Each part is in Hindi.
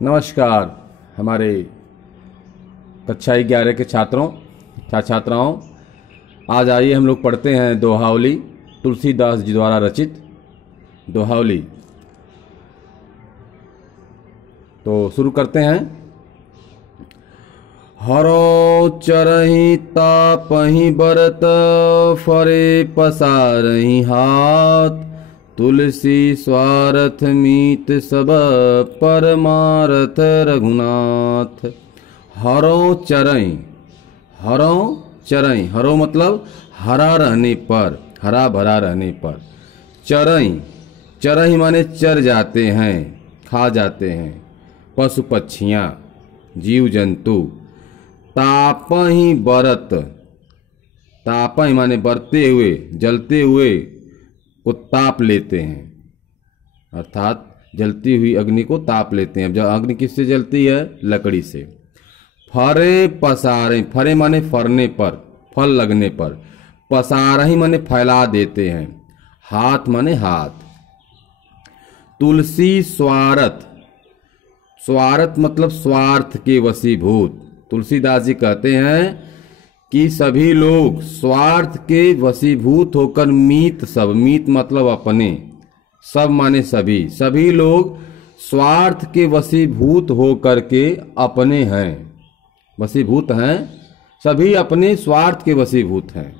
नमस्कार हमारे कक्षा 11 के छात्रों छात्राओं। आज आइए हम लोग पढ़ते हैं दोहावली, तुलसीदास जी द्वारा रचित दोहावली। तो शुरू करते हैं। हरो चरहि तापहि बरत, फरे पसारहि हाथ, तुलसी स्वार्थ मीत सब, परमारथ रघुनाथ। हरो चरई, हरो चरई, हरो मतलब हरा रहने पर, हरा भरा रहने पर। चरई, चरई माने चर जाते हैं, खा जाते हैं, पशु पक्षियां, जीव जंतु। तापहि बरत, तापहि माने बरते हुए, जलते हुए को ताप लेते हैं, अर्थात जलती हुई अग्नि को ताप लेते हैं। जब अग्नि किससे जलती है? लकड़ी से। फरे पसारे, फरे माने फरने पर, फल लगने पर। पसारहि माने फैला देते हैं। हाथ माने हाथ। तुलसी स्वार्थ, स्वार्थ मतलब स्वार्थ के वशीभूत। तुलसीदास जी कहते हैं कि सभी लोग स्वार्थ के वशीभूत होकर मीत सब, मीत मतलब अपने, सब माने सभी, सभी लोग स्वार्थ के वशीभूत होकर के अपने हैं, वशीभूत हैं, सभी अपने स्वार्थ के वशीभूत हैं।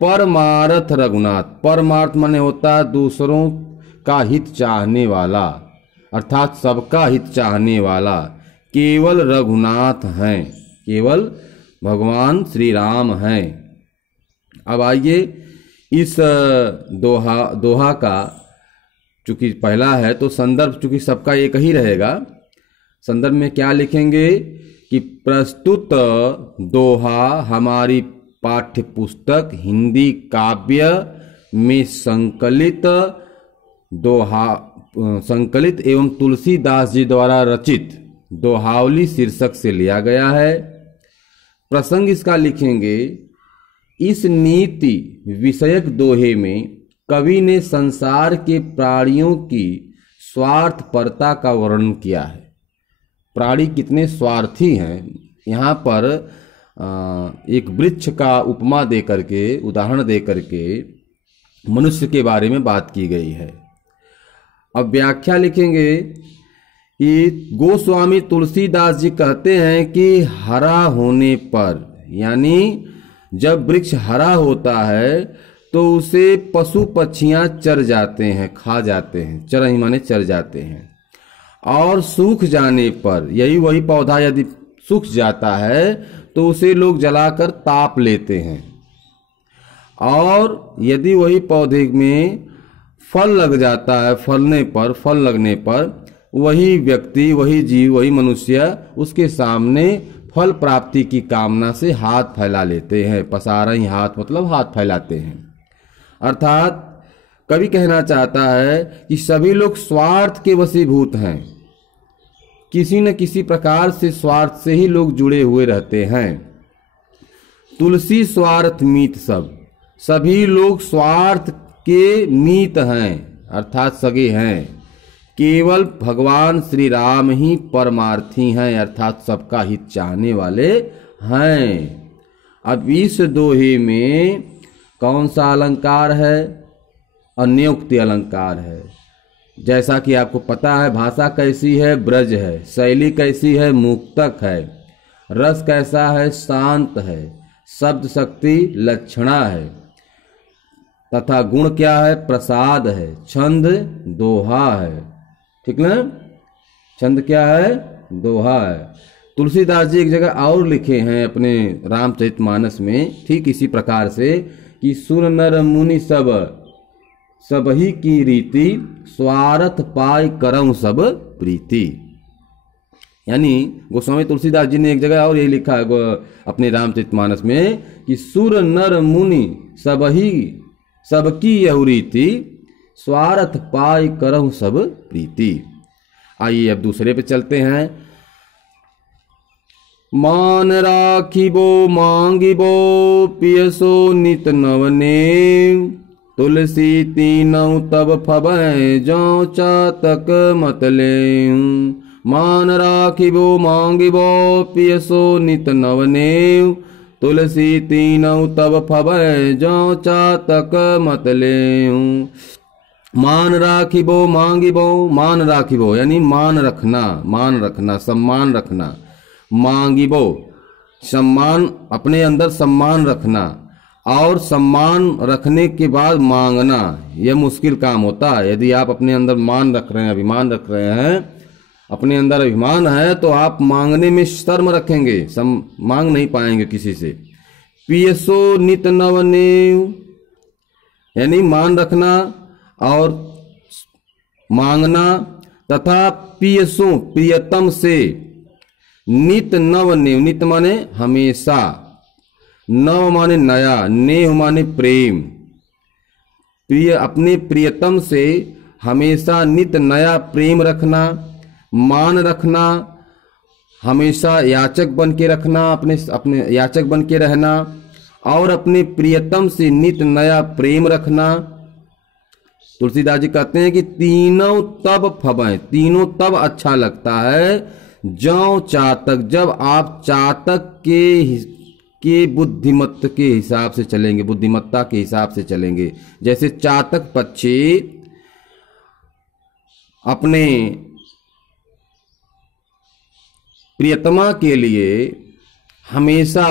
परमार्थ रघुनाथ, परमार्थ माने होता है दूसरों का हित चाहने वाला, अर्थात सबका हित चाहने वाला केवल रघुनाथ हैं, केवल भगवान श्री राम हैं। अब आइए इस दोहा का, चूंकि पहला है तो संदर्भ चूंकि सबका एक ही रहेगा। संदर्भ में क्या लिखेंगे कि प्रस्तुत दोहा हमारी पाठ्य पुस्तक हिंदी काव्य में संकलित दोहा, संकलित एवं तुलसीदास जी द्वारा रचित दोहावली शीर्षक से लिया गया है। प्रसंग इसका लिखेंगे। इस नीति विषयक दोहे में कवि ने संसार के प्राणियों की स्वार्थपरता का वर्णन किया है। प्राणी कितने स्वार्थी हैं, यहाँ पर एक वृक्ष का उपमा दे करके, उदाहरण दे करके मनुष्य के बारे में बात की गई है। अब व्याख्या लिखेंगे कि गोस्वामी तुलसीदास जी कहते हैं कि हरा होने पर, यानी जब वृक्ष हरा होता है तो उसे पशु पक्षियां चर जाते हैं, खा जाते हैं, चरहि माने चर जाते हैं। और सूख जाने पर, यही वही पौधा यदि सूख जाता है तो उसे लोग जलाकर ताप लेते हैं। और यदि वही पौधे में फल लग जाता है, फलने पर, फल लगने पर वही व्यक्ति, वही जीव, वही मनुष्य उसके सामने फल प्राप्ति की कामना से हाथ फैला लेते हैं। पसारहि हाथ मतलब हाथ फैलाते हैं। अर्थात कवि कहना चाहता है कि सभी लोग स्वार्थ के वशीभूत हैं, किसी न किसी प्रकार से स्वार्थ से ही लोग जुड़े हुए रहते हैं। तुलसी स्वार्थ मीत सब, सभी लोग स्वार्थ के मीत हैं, अर्थात सगे हैं। केवल भगवान श्री राम ही परमार्थी हैं, अर्थात सबका हित चाहने वाले हैं। अब इस दोहे में कौन सा अलंकार है? अन्योक्ति अलंकार है। जैसा कि आपको पता है, भाषा कैसी है? ब्रज है। शैली कैसी है? मुक्तक है। रस कैसा है? शांत है। शब्द शक्ति लक्षणा है। तथा गुण क्या है? प्रसाद है। छंद दोहा है। ठीक ना? छंद क्या है? दोहा है। तुलसीदास जी एक जगह और लिखे हैं अपने रामचरितमानस में ठीक इसी प्रकार से कि सुर नर मुनि सब, सबही की रीति, स्वार्थ पाय करऊं सब प्रीति। यानी गोस्वामी तुलसीदास जी ने एक जगह और यही लिखा है अपने रामचरितमानस में कि सुर नर मुनि सबही, सबकी यह रीति, स्वार्थ पाय करहु सब प्रीति। आइए अब दूसरे पे चलते हैं। मान राखिबो मांगिबो, पियसो नित नवने, तुलसी तीनौ तब फबै, जौ चातक मतले। मान राखिबो मांगिबो पियसो नित नवनेव तुलसी तीनौ तब फबै जो चातक मत लेऊ। मान राखिबो मांगिबो, मान राखिबो यानी मान रखना, सम्मान रखना। मांगिबो सम्मान, अपने अंदर सम्मान रखना, और सम्मान रखने के बाद मांगना यह मुश्किल काम होता है। यदि आप अपने अंदर मान रख रहे हैं, अभिमान रख रहे हैं, अपने अंदर अभिमान है, तो आप मांगने में शर्म रखेंगे, मांग नहीं पाएंगे किसी से। पियसो नित नवनेव यानी मान रखना और मांगना, तथा पियसो प्रियतम से, नित नवनेव, नित माने हमेशा, नव माने नया, नेह माने प्रेम। प्रिय, अपने प्रियतम से हमेशा नित नया प्रेम रखना, मान रखना, हमेशा याचक बन के रखना, अपने याचक बन के रहना, और अपने प्रियतम से नित नया प्रेम रखना। तुलसीदास जी कहते हैं कि तीनों तब फबें, तीनों तब अच्छा लगता है जौ चातक, जब आप चातक के बुद्धिमत्त के हिसाब से चलेंगे, बुद्धिमत्ता के हिसाब से चलेंगे। जैसे चातक पक्षी अपने प्रियतमा के लिए हमेशा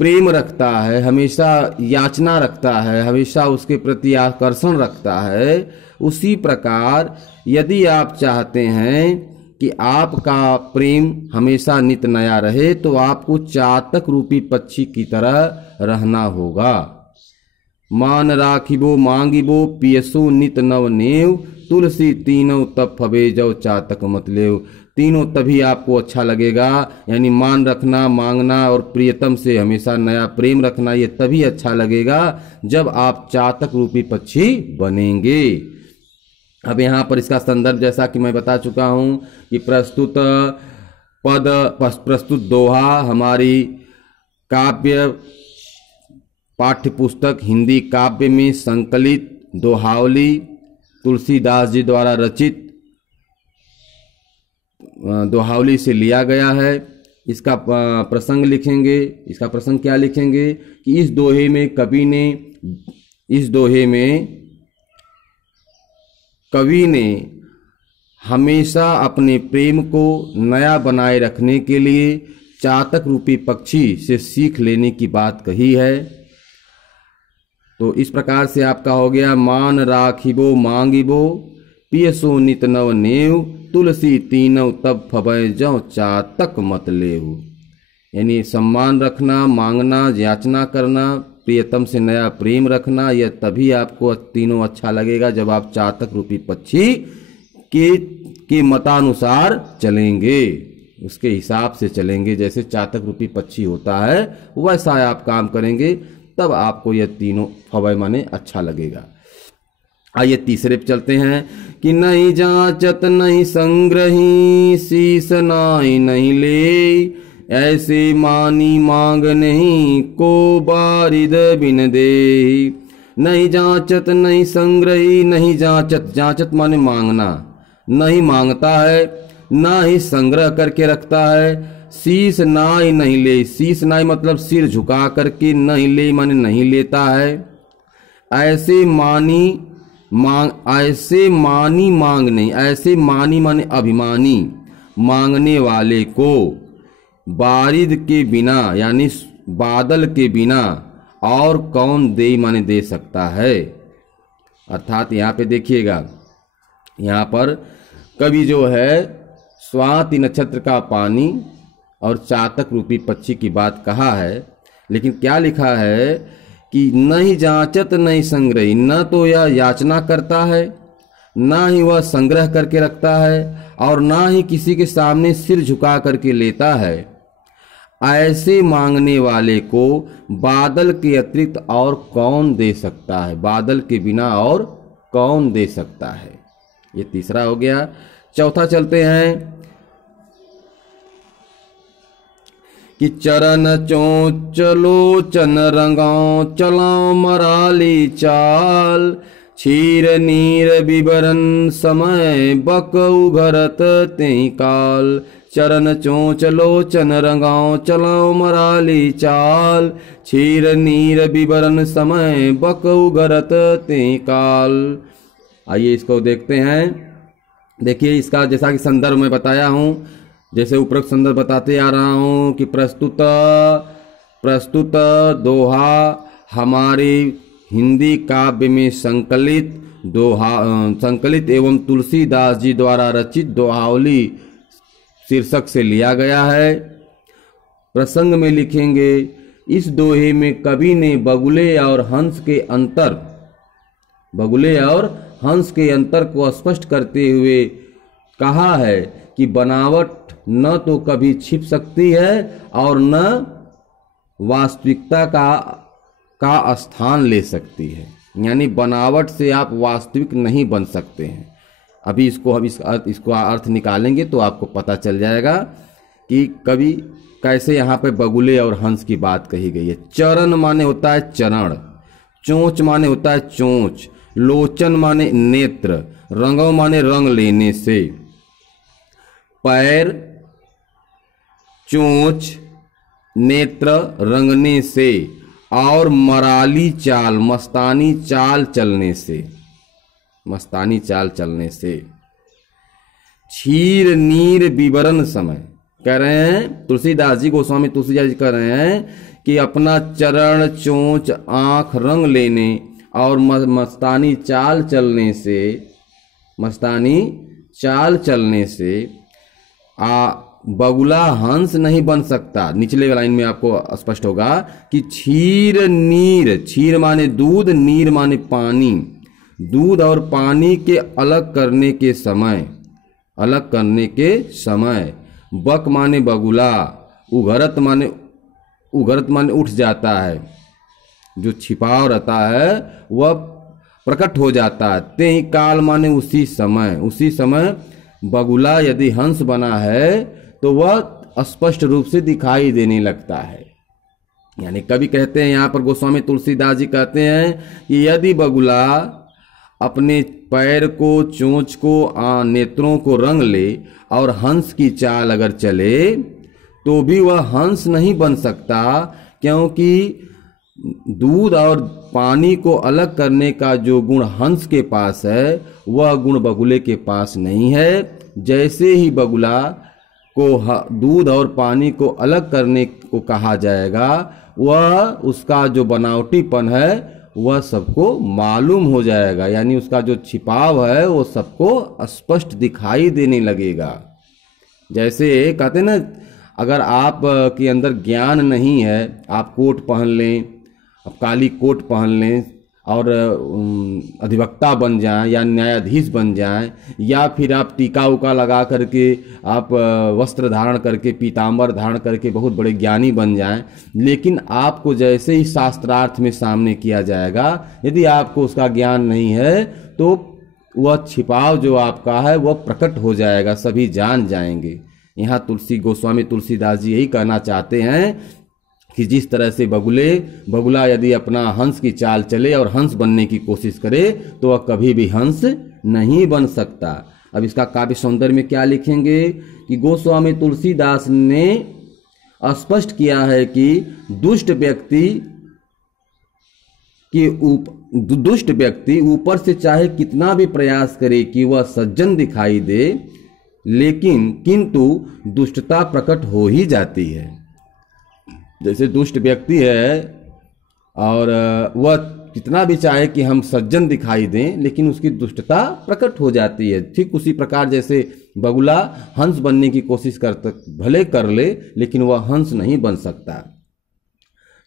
प्रेम रखता है, हमेशा याचना रखता है, हमेशा उसके प्रति आकर्षण रखता है, उसी प्रकार यदि आप चाहते हैं कि आपका प्रेम हमेशा नित नया रहे, तो आपको चातक रूपी पक्षी की तरह रहना होगा। मान राखिबो मांगिबो पियसो नित नवनेव तुलसी तीनों तब फबे जो चातक मत लेव। तीनों तभी आपको अच्छा लगेगा, यानी मान रखना, मांगना और प्रियतम से हमेशा नया प्रेम रखना, ये तभी अच्छा लगेगा जब आप चातक रूपी पक्षी बनेंगे। अब यहाँ पर इसका संदर्भ जैसा कि मैं बता चुका हूँ कि प्रस्तुत दोहा हमारी काव्य पाठ्य पुस्तक हिंदी काव्य में संकलित दोहावली तुलसीदास जी द्वारा रचित दोहावली से लिया गया है। इसका प्रसंग लिखेंगे। इसका प्रसंग क्या लिखेंगे कि इस दोहे में कवि ने हमेशा अपने प्रेम को नया बनाए रखने के लिए चातक रूपी पक्षी से सीख लेने की बात कही है। तो इस प्रकार से आपका हो गया मान राखिबो मांगिबो पियसो नित नवनेव तुलसी तीनों तब फबै जौ चातक मत लेहु। यानी सम्मान रखना, मांगना, याचना करना, प्रियतम से नया प्रेम रखना, यह तभी आपको तीनों अच्छा लगेगा जब आप चातक रूपी पक्षी के मतानुसार चलेंगे, उसके हिसाब से चलेंगे। जैसे चातक रूपी पक्षी होता है वैसा आप काम करेंगे, तब आपको यह तीनों फबै माने अच्छा लगेगा। आइए तीसरे पे चलते हैं कि नहीं जांचत नहीं संग्रही शीस नाई नहीं ले ऐसे मानी मांग नहीं को बारिद बिन दे। नहीं जांचत नहीं संग्रही, नहीं जांचत, जांचत माने मांगना, नहीं मांगता है ना ही संग्रह करके रखता है। शीस नाई नहीं ले, शीस नाई मतलब सिर झुका करके, नहीं ले माने नहीं लेता है। ऐसे मानी मांग नहीं, ऐसे मानी माने अभिमानी मांगने वाले को बारिद के बिना यानी बादल के बिना और कौन दे माने दे सकता है। अर्थात यहाँ पे देखिएगा, यहाँ पर कवि जो है स्वाति नक्षत्र का पानी और चातक रूपी पक्षी की बात कहा है, लेकिन क्या लिखा है कि नहीं जांचत नहीं संग्रही, न तो यह याचना करता है, ना ही वह संग्रह करके रखता है, और ना ही किसी के सामने सिर झुका करके लेता है। ऐसे मांगने वाले को बादल के अतिरिक्त और कौन दे सकता है, बादल के बिना और कौन दे सकता है। ये तीसरा हो गया। चौथा चलते हैं कि चरण चोंच लोचन रंगाओ चलाओ मराली चाल क्षीर नीर बिबरन समय बक उघरत तेहि काल चरण चोंच लोचन रंगाओ चलाओ मराली चाल क्षीर नीर बिबरन समय बक उघरत तेहि काल। आइए इसको देखते हैं। देखिए इसका जैसा कि संदर्भ में बताया हूं, जैसे उपरोक्त संदर्भ बताते आ रहा हूं कि प्रस्तुत दोहा हमारी हिंदी काव्य में संकलित एवं तुलसीदास जी द्वारा रचित दोहावली शीर्षक से लिया गया है। प्रसंग में लिखेंगे, इस दोहे में कवि ने बगुले और हंस के अंतर को स्पष्ट करते हुए कहा है कि बनावट न तो कभी छिप सकती है और न वास्तविकता का स्थान ले सकती है। यानी बनावट से आप वास्तविक नहीं बन सकते हैं। अभी इसको अर्थ निकालेंगे तो आपको पता चल जाएगा कि कवि कैसे यहाँ पे बगुले और हंस की बात कही गई है। चरण माने होता है चरण, चोंच माने होता है चोंच, लोचन माने नेत्र, रंगों माने रंग लेने से, पैर, चोंच, नेत्र रंगने से, और मराली चाल मस्तानी चाल चलने से। क्षीर नीर बिबरन समय, कह रहे हैं तुलसीदास जी, गोस्वामी तुलसीदास जी कह रहे हैं कि अपना चरण चोंच आंख रंग लेने और मस्तानी चाल चलने से बगुला हंस नहीं बन सकता। निचले लाइन में आपको स्पष्ट होगा कि क्षीर नीर, क्षीर माने दूध, नीर माने पानी, दूध और पानी के अलग करने के समय, बक माने बगुला, उघरत माने उठ जाता है, जो छिपाव रहता है वह प्रकट हो जाता है। तेहि काल माने उसी समय बगुला यदि हंस बना है तो वह स्पष्ट रूप से दिखाई देने लगता है। यानी कवि कहते हैं, यहाँ पर गोस्वामी तुलसीदास जी कहते हैं कि यदि बगुला अपने पैर को, चोंच को, नेत्रों को रंग ले और हंस की चाल अगर चले तो भी वह हंस नहीं बन सकता, क्योंकि दूध और पानी को अलग करने का जो गुण हंस के पास है वह गुण बगुले के पास नहीं है। जैसे ही बगुला को दूध और पानी को अलग करने को कहा जाएगा, वह उसका जो बनावटीपन है वह सबको मालूम हो जाएगा। यानी उसका जो छिपाव है वो सबको स्पष्ट दिखाई देने लगेगा। जैसे कहते हैं ना, अगर आप के अंदर ज्ञान नहीं है, आप कोट पहन लें, आप काली कोट पहन लें और अधिवक्ता बन जाएं या न्यायाधीश बन जाएं, या फिर आप टीका उका लगा करके आप वस्त्र धारण करके, पीताम्बर धारण करके बहुत बड़े ज्ञानी बन जाएं, लेकिन आपको जैसे ही शास्त्रार्थ में सामने किया जाएगा, यदि आपको उसका ज्ञान नहीं है तो वह छिपाव जो आपका है वह प्रकट हो जाएगा, सभी जान जाएंगे। यहाँ गोस्वामी तुलसीदास जी यही कहना चाहते हैं कि जिस तरह से बगुला यदि अपना हंस की चाल चले और हंस बनने की कोशिश करे तो वह कभी भी हंस नहीं बन सकता। अब इसका काव्य सौंदर्य में क्या लिखेंगे कि गोस्वामी तुलसीदास ने स्पष्ट किया है कि दुष्ट व्यक्ति ऊपर से चाहे कितना भी प्रयास करे कि वह सज्जन दिखाई दे, लेकिन किंतु दुष्टता प्रकट हो ही जाती है। जैसे दुष्ट व्यक्ति है और वह कितना भी चाहे कि हम सज्जन दिखाई दें, लेकिन उसकी दुष्टता प्रकट हो जाती है। ठीक उसी प्रकार जैसे बगुला हंस बनने की कोशिश भले कर ले, लेकिन वह हंस नहीं बन सकता।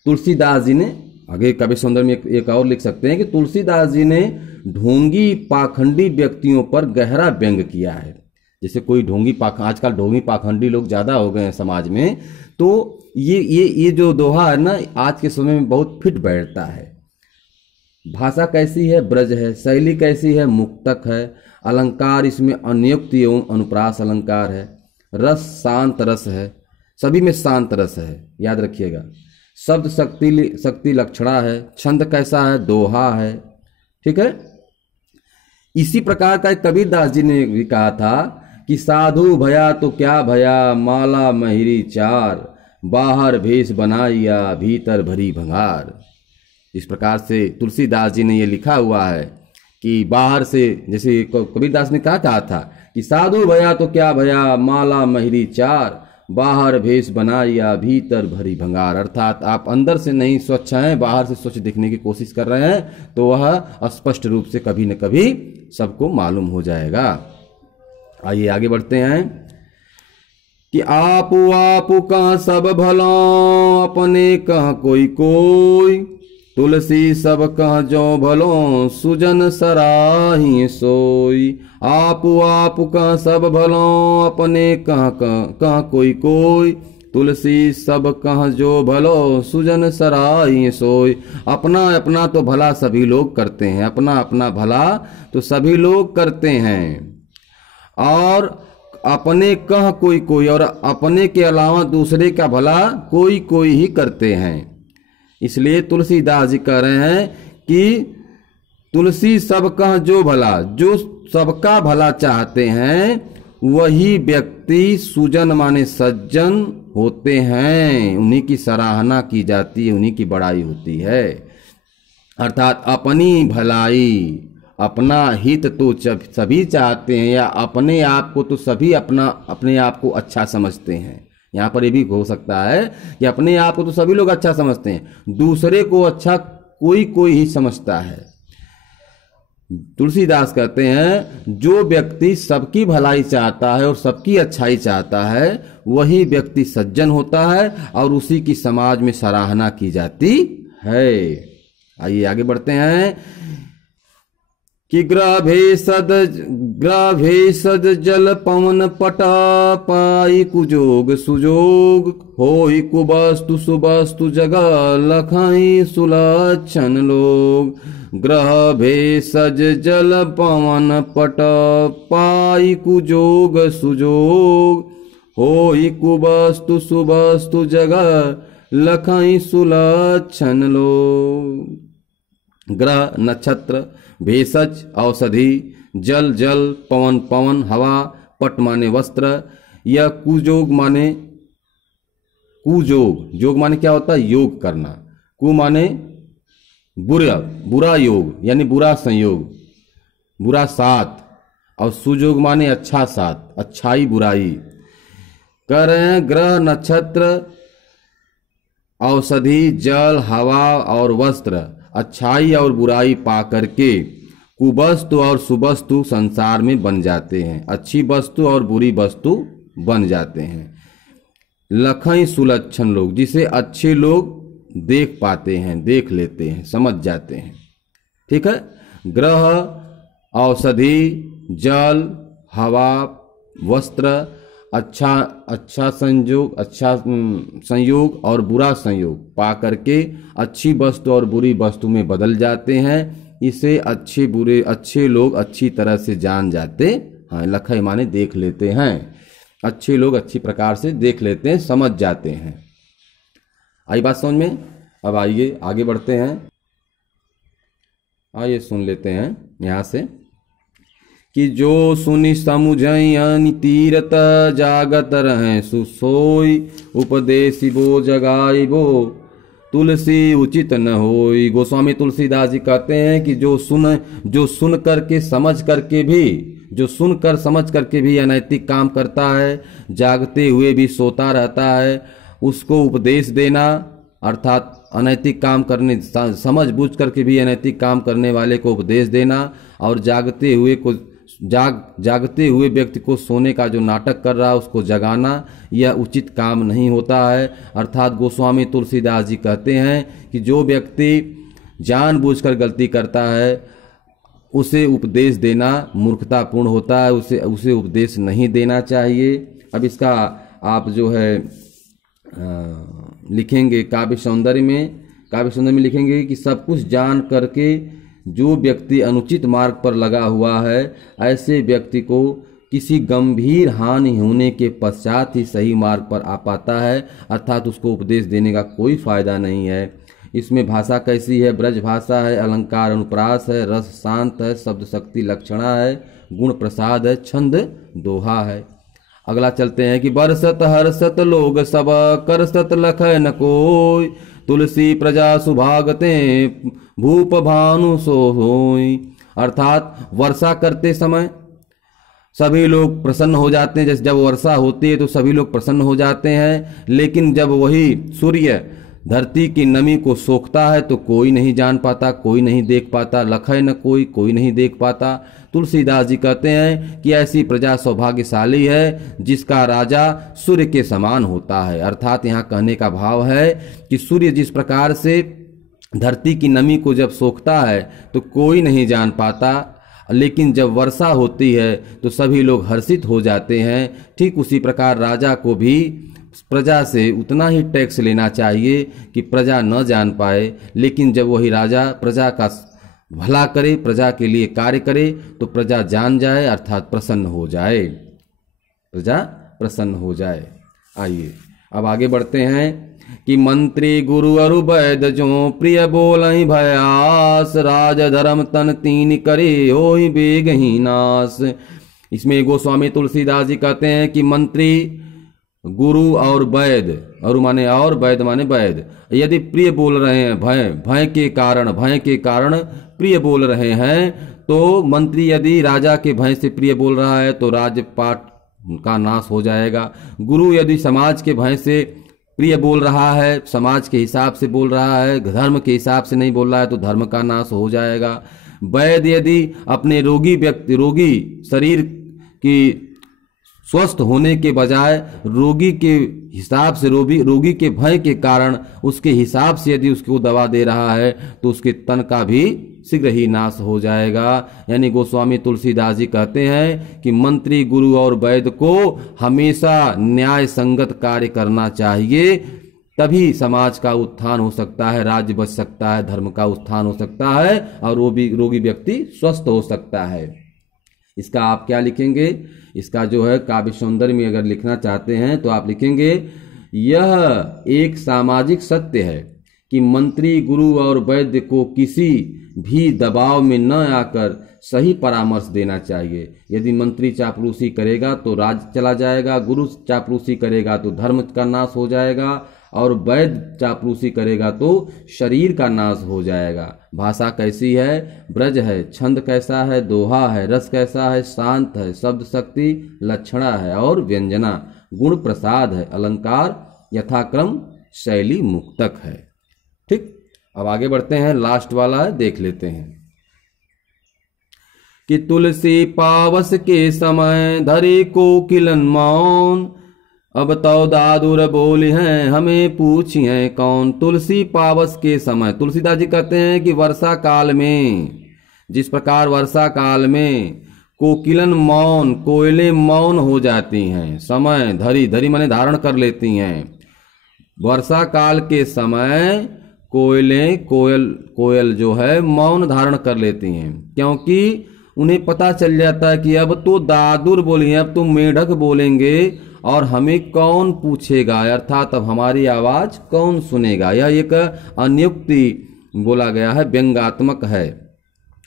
तुलसीदास जी ने आगे काव्य सौंदर्य में एक और लिख सकते हैं कि तुलसीदास जी ने ढोंगी पाखंडी व्यक्तियों पर गहरा व्यंग किया है। जैसे कोई आजकल ढोंगी पाखंडी लोग ज्यादा हो गए हैं समाज में, तो ये जो दोहा है ना, आज के समय में बहुत फिट बैठता है। भाषा कैसी है? ब्रज है। शैली कैसी है? मुक्तक है। अलंकार इसमें अनियुक्त एवं अनुप्रास अलंकार है। रस शांत रस है, सभी में शांत रस है, याद रखिएगा। शब्द शक्ति लक्षणा है। छंद कैसा है? दोहा है। ठीक है। इसी प्रकार का एक कबीरदास जी ने भी कहा था कि साधु भया तो क्या भया, माला महिरी चार, बाहर भेष बनाइया, भीतर भरी भंगार। इस प्रकार से तुलसीदास जी ने ये लिखा हुआ है कि बाहर से, जैसे कबीरदास ने कहा था कि साधु भया तो क्या भया, माला महिरी चार, बाहर भेष बनाइया, भीतर भरी भंगार। अर्थात आप अंदर से नहीं स्वच्छ हैं, बाहर से स्वच्छ दिखने की कोशिश कर रहे हैं, तो वह स्पष्ट रूप से कभी न कभी सबको मालूम हो जाएगा। आइए आगे बढ़ते हैं कि आप कहाँ सब भला, अपने कहाँ कोई कोई, तुलसी सब कह जो भलो, सुजन सराही सोई। आप कह सब भलो, अपने कह कोई कोई, तुलसी सब कह जो भलो, सुजन सराही सोई। अपना अपना तो भला सभी लोग करते हैं, अपना अपना भला तो सभी लोग करते हैं, और अपने कह कोई कोई, और अपने के अलावा दूसरे का भला कोई कोई ही करते हैं। इसलिए तुलसीदास जी कह रहे हैं कि तुलसी सब कह जो भला, जो सबका भला चाहते हैं वही व्यक्ति सुजन माने सज्जन होते हैं, उन्हीं की सराहना की जाती है, उन्हीं की बड़ाई होती है। अर्थात अपनी भलाई, अपना हित तो सभी चाहते हैं, या अपने आप को तो सभी अपने आप को अच्छा समझते हैं। यहाँ पर ये भी हो सकता है कि अपने आप को तो सभी लोग अच्छा समझते हैं, दूसरे को अच्छा कोई कोई ही समझता है। तुलसीदास कहते हैं जो व्यक्ति सबकी भलाई चाहता है और सबकी अच्छाई चाहता है वही व्यक्ति सज्जन होता है, और उसी की समाज में सराहना की जाती है। आइए आगे बढ़ते हैं कि ग्रह भेषज जल पवन पटा, पाई कुजोग सुजोग, होई कुवस्तु सुवस्तु जगह, लखाई सुलक्षण लोग। ग्रह भेषज जल पवन पट, पाई कुजोग सुजोग, होई कुवस्तु सुवस्तु जगह, लखाई सुलक्षण लोग। ग्रह नक्षत्र, भेषज औषधि, जल जल, पवन पवन हवा, पट माने वस्त्र, या कुजोग माने योग माने क्या होता है, योग करना। कु माने बुरा योग यानी बुरा संयोग, बुरा साथ, और सुयोग माने अच्छा साथ, अच्छाई बुराई। कह रहे हैं ग्रह नक्षत्र औषधि जल हवा और वस्त्र अच्छाई और बुराई पा करके कुवस्तु और सुवस्तु संसार में बन जाते हैं, अच्छी वस्तु और बुरी वस्तु बन जाते हैं। लखई सुलक्षण लोग, जिसे अच्छे लोग देख पाते हैं, देख लेते हैं, समझ जाते हैं। ठीक है, ग्रह औषधि जल हवा वस्त्र, अच्छा संयोग, अच्छा संयोग और बुरा संयोग पा करके अच्छी वस्तु और बुरी वस्तु में बदल जाते हैं। इसे अच्छे लोग अच्छी तरह से जान जाते हैं। लखई माने देख लेते हैं, अच्छे लोग अच्छी प्रकार से देख लेते हैं, समझ जाते हैं। आई बात समझ में? अब आइए आगे बढ़ते हैं। आइए सुन लेते हैं यहाँ से कि जो सुनि समुझई तीरत, जागत रहें सुसोई, उपदेशी बो जगाई बो, तुलसी उचित न होई। गोस्वामी तुलसीदास जी कहते हैं कि जो सुन करके समझ करके भी, जो सुनकर समझ करके भी अनैतिक काम करता है, जागते हुए भी सोता रहता है, उसको उपदेश देना, अर्थात अनैतिक काम करने, समझ बूझ करके भी अनैतिक काम करने वाले को उपदेश देना, और जागते हुए व्यक्ति को सोने का जो नाटक कर रहा है उसको जगाना, यह उचित काम नहीं होता है। अर्थात गोस्वामी तुलसीदास जी कहते हैं कि जो व्यक्ति जानबूझकर गलती करता है उसे उपदेश देना मूर्खतापूर्ण होता है, उसे उपदेश नहीं देना चाहिए। अब इसका आप जो है लिखेंगे काव्य सौंदर्य में लिखेंगे कि सब कुछ जान करके जो व्यक्ति अनुचित मार्ग पर लगा हुआ है, ऐसे व्यक्ति को किसी गंभीर हानि होने के पश्चात ही सही मार्ग पर आ पाता है, अर्थात उसको उपदेश देने का कोई फायदा नहीं है। इसमें भाषा कैसी है? ब्रज भाषा है, अलंकार अनुप्रास है, रस शांत है, शब्द शक्ति लक्षणा है, गुण प्रसाद है, छंद दोहा है। अगला चलते हैं कि बरसत हर्षत लोग सब, करसत लख न कोई, तुलसी प्रजा सुभागते भूप भानु सो होई। अर्थात वर्षा करते समय सभी लोग प्रसन्न हो जाते हैं। जैसे जब वर्षा होती है तो सभी लोग प्रसन्न हो जाते हैं, लेकिन जब वही सूर्य धरती की नमी को सोखता है तो कोई नहीं जान पाता, कोई नहीं देख पाता। लखै न कोई, कोई नहीं देख पाता। तुलसीदास जी कहते हैं कि ऐसी प्रजा सौभाग्यशाली है जिसका राजा सूर्य के समान होता है। अर्थात यहाँ कहने का भाव है कि सूर्य जिस प्रकार से धरती की नमी को जब सोखता है तो कोई नहीं जान पाता, लेकिन जब वर्षा होती है तो सभी लोग हर्षित हो जाते हैं। ठीक उसी प्रकार राजा को भी प्रजा से उतना ही टैक्स लेना चाहिए कि प्रजा न जान पाए, लेकिन जब वही राजा प्रजा का भला करे, प्रजा के लिए कार्य करे तो प्रजा जान जाए, अर्थात प्रसन्न हो जाए, प्रजा प्रसन्न हो जाए। आइए अब आगे बढ़ते हैं कि मंत्री गुरु अरु वैद जो प्रिय बोलहि भयास, राज धर्म तन तीन करे होहि बेगहि नास। इसमें गोस्वामी तुलसीदास जी कहते हैं कि मंत्री गुरु और वैद, और माने और वैद माने वैद, यदि प्रिय बोल रहे हैं, भय के कारण प्रिय बोल रहे हैं, तो मंत्री यदि राजा के भय से प्रिय बोल रहा है तो राजपाट का नाश हो जाएगा। गुरु यदि समाज के भय से प्रिय बोल रहा है, समाज के हिसाब से बोल रहा है, धर्म के हिसाब से नहीं बोल रहा है तो धर्म का नाश हो जाएगा। वैद्य यदि अपने रोगी शरीर की स्वस्थ होने के बजाय रोगी के हिसाब से, रोगी के भय के कारण उसके हिसाब से यदि उसको दवा दे रहा है तो उसके तन का भी शीघ्र ही नाश हो जाएगा। यानी गोस्वामी तुलसीदास जी कहते हैं कि मंत्री गुरु और वैद्य को हमेशा न्याय संगत कार्य करना चाहिए, तभी समाज का उत्थान हो सकता है, राज्य बच सकता है, धर्म का उत्थान हो सकता है और रोगी व्यक्ति स्वस्थ हो सकता है। इसका आप क्या लिखेंगे? इसका जो है काव्य सौंदर्य में अगर लिखना चाहते हैं तो आप लिखेंगे, यह एक सामाजिक सत्य है कि मंत्री गुरु और वैद्य को किसी भी दबाव में न आकर सही परामर्श देना चाहिए। यदि मंत्री चापलूसी करेगा तो राज्य चला जाएगा, गुरु चापलूसी करेगा तो धर्म का नाश हो जाएगा, और वैद्य चापलूसी करेगा तो शरीर का नाश हो जाएगा। भाषा कैसी है? ब्रज है। छंद कैसा है? दोहा है। रस कैसा है? शांत है। शब्द शक्ति लक्षणा है और व्यंजना। गुण प्रसाद है। अलंकार यथाक्रम शैली मुक्तक है। ठीक, अब आगे बढ़ते हैं, लास्ट वाला है, देख लेते हैं कि तुलसी पावस के समय धरे कोकिलन मौन, अब तो दादुर बोली हैं हमें पूछिए कौन। तुलसी पावस के समय, तुलसीदास जी कहते हैं कि वर्षा काल में, जिस प्रकार वर्षा काल में कोकिलन मौन, कोयलें मौन हो जाती हैं, समय धरी माने धारण कर लेती हैं, वर्षा काल के समय कोयल जो है मौन धारण कर लेती हैं, क्योंकि उन्हें पता चल जाता है कि अब तो दादुर बोली, अब तो मेढक बोलेंगे और हमें कौन पूछेगा, अर्थात अब हमारी आवाज कौन सुनेगा। यह एक अन्युक्ति बोला गया है, व्यंग्यात्मक है।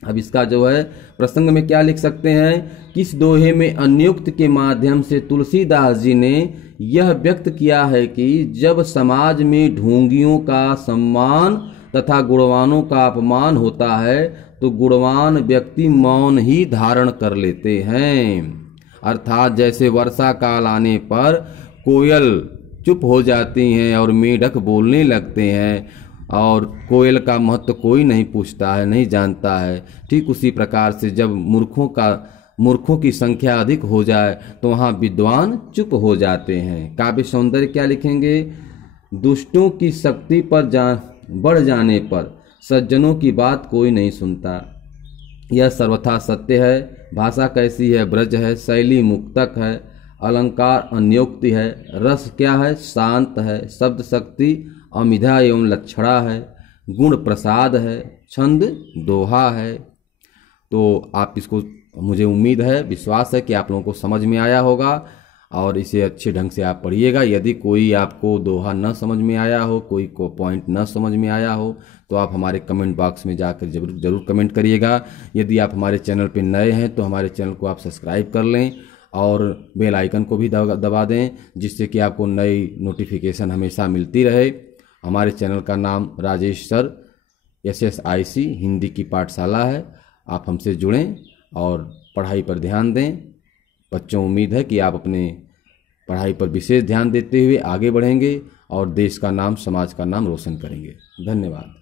अब इसका जो है प्रसंग में क्या लिख सकते हैं? किस दोहे में अन्युक्त के माध्यम से तुलसीदास जी ने यह व्यक्त किया है कि जब समाज में ढोंगियों का सम्मान तथा गुणवानों का अपमान होता है तो गुणवान व्यक्ति मौन ही धारण कर लेते हैं। अर्थात जैसे वर्षा काल आने पर कोयल चुप हो जाती हैं और मेढक बोलने लगते हैं, और कोयल का महत्व कोई नहीं पूछता है, नहीं जानता है, ठीक उसी प्रकार से जब मूर्खों की संख्या अधिक हो जाए तो वहाँ विद्वान चुप हो जाते हैं। काव्य सौंदर्य क्या लिखेंगे? दुष्टों की शक्ति पर बढ़ जाने पर सज्जनों की बात कोई नहीं सुनता, यह सर्वथा सत्य है। भाषा कैसी है? ब्रज है। शैली मुक्तक है। अलंकार अन्योक्ति है। रस क्या है? शांत है। शब्द शक्ति अमिधा एवं लक्षणा है। गुण प्रसाद है। छंद दोहा है। तो आप इसको, मुझे उम्मीद है, विश्वास है कि आप लोगों को समझ में आया होगा। और इसे अच्छे ढंग से आप पढ़िएगा। यदि कोई आपको दोहा न समझ में आया हो, कोई को पॉइंट न समझ में आया हो, तो आप हमारे कमेंट बॉक्स में जाकर जरूर कमेंट करिएगा। यदि आप हमारे चैनल पर नए हैं तो हमारे चैनल को आप सब्सक्राइब कर लें और बेल आइकन को भी दबा दें, जिससे कि आपको नई नोटिफिकेशन हमेशा मिलती रहे। हमारे चैनल का नाम राजेश सर SSIC हिंदी की पाठशाला है। आप हमसे जुड़ें और पढ़ाई पर ध्यान दें। बच्चों, उम्मीद है कि आप अपने पढ़ाई पर विशेष ध्यान देते हुए आगे बढ़ेंगे और देश का नाम, समाज का नाम रोशन करेंगे। धन्यवाद।